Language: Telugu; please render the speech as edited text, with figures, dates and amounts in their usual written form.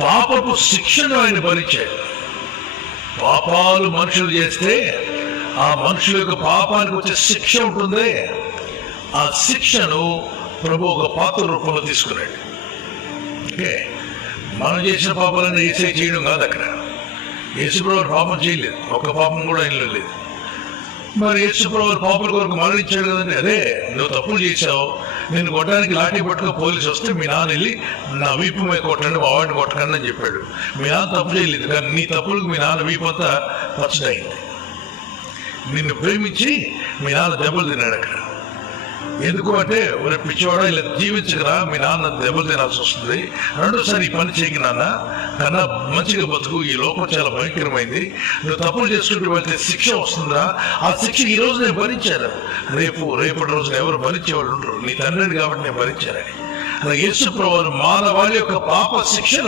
పాపపు శిక్షను ఆయన భరించాడు. పాపాలు మనుషులు చేస్తే ఆ మనుషుల యొక్క పాపానికి వచ్చే శిక్ష ఉంటుంది. ఆ శిక్షను ప్రభు ఒక పాత్ర రూపంలో తీసుకున్నాడు. ఓకే, మనం చేసిన పాపాలను ఏసై చేయడం కాదు. అక్కడ యేసుప్రభు పాపం చేయలేదు, ఒక్క పాపం కూడా ఆయనలో లేదు. మరి యేసుప్రభు పాపల కొరకు మరణించాడు కదండి. అదే నువ్వు తప్పులు చేశావు, నేను కొట్టడానికి లాఠీ పట్టుకుని పోలీసు వస్తే మీ నాన్న వెళ్ళి నా వీపు మీద కొట్టండి, మా వాడిని కొట్టకండి అని చెప్పాడు. మీ నాన్న తప్పు చేయలేదు, కానీ నీ తప్పులకు మీ నాన్న వీపు అంతా పచ్చడైంది. నిన్ను ప్రేమించి మీ నాన్న దెబ్బలు తిన్నాడు అక్కడ. ఎందుకు అంటే ఒక పిచ్చివాడ ఇలా జీవించగరా, మీ నాన్న దెబ్బలు తినాల్సి వస్తుంది, రెండోసారి ఈ పని చేయకి నాన్న, కన్నా మంచిగా బతుకు, ఈ లోకం చాలా భయంకరమైంది, నువ్వు తప్పులు చేసుకుంటూ వెళ్తే శిక్ష వస్తుందా, ఆ శిక్ష ఈ రోజు నేను భరించాను, రేపటి రోజున ఎవరు భరించేవాళ్ళు ఉండరు, నీ తండ్రిని కాబట్టి నేను భరించానని. అలా యేసు ప్రభువు మానవాళి యొక్క పాప శిక్ష